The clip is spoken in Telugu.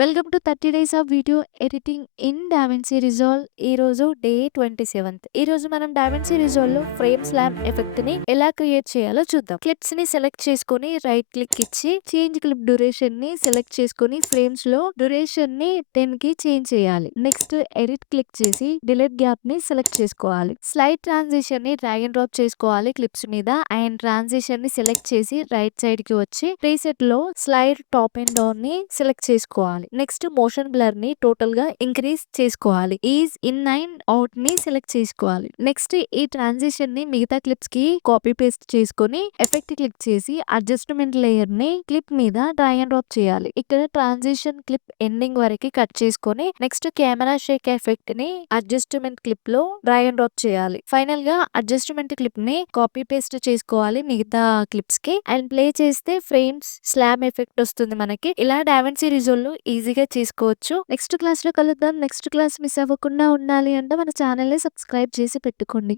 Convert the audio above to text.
Welcome to 30 days of video editing in DaVinci resolve. ఈ రోజు డే 27th. ఈ రోజు మనం డావిన్సీ రిజాల్వ్ లో ఫ్రేమ్ స్లామ్ ఎఫెక్ట్ ని ఎలా క్రియేట్ చేయాలో చూద్దాం. క్లిప్స్ ని సెలెక్ట్ చేసుకొని రైట్ క్లిక్ ఇచ్చి చేంజ్ క్లిప్ డ్యూరేషన్ ని సెలెక్ట్ చేసుకొని ఫ్రేమ్స్ లో డ్యూరేషన్ ని 10 కి చేంజ్ చేయాలి. నెక్స్ట్ ఎడిట్ క్లిక్ చేసి డిలీట్ గ్యాప్ ని సెలెక్ట్ చేసుకోవాలి. స్లైడ్ ట్రాన్సిషన్ ని డ్రాగ్ అండ్ డ్రాప్ చేసుకోవాలి క్లిప్స్ మీద అండ్ ట్రాన్సిషన్ ని సెలెక్ట్ చేసి రైట్ సైడ్ కి వచ్చి ప్రీసెట్ లో స్లైడ్ టాప్ అండ్ డౌన్ ని సెలెక్ట్ చేసుకోవాలి. నెక్స్ట్ మోషన్ బ్లర్ ని టోటల్ గా ఇంక్రీజ్ చేసుకోవాలి. ఈజ్ ఇన్ అండ్ అవుట్ ని సెలెక్ట్ చేసుకోవాలి. నెక్స్ట్ ఈ ట్రాన్సిషన్ ని మిగతా క్లిప్స్ కి కాపీ పేస్ట్ చేసుకొని ఎఫెక్ట్ క్లిక్ చేసి అడ్జస్ట్మెంట్ లేయర్ ని క్లిప్ మీద డ్రాగ్ అండ్ డ్రాప్ చేయాలి. ఇక్కడ ట్రాన్సిషన్ క్లిప్ ఎండింగ్ వరకు కట్ చేసుకొని నెక్స్ట్ కెమెరా షేక్ ఎఫెక్ట్ ని అడ్జస్ట్మెంట్ క్లిప్ లో డ్రాగ్ అండ్ డ్రాప్ చేయాలి. ఫైనల్ గా అడ్జస్ట్మెంట్ క్లిప్ ని కాపీ పేస్ట్ చేసుకోవాలి మిగతా క్లిప్స్ కి అండ్ ప్లే చేస్తే ఫ్రేమ్స్ స్లామ్ ఎఫెక్ట్ వస్తుంది మనకి. ఇలా డావిన్సీ రిజాల్వ్ లో ఈజీగా చేసుకోవచ్చు. నెక్స్ట్ క్లాస్ లో కలుద్దాం. నెక్స్ట్ క్లాస్ మిస్ అవ్వకుండా ఉండాలి అంటే మన ఛానల్ ని సబ్స్క్రైబ్ చేసి పెట్టుకోండి.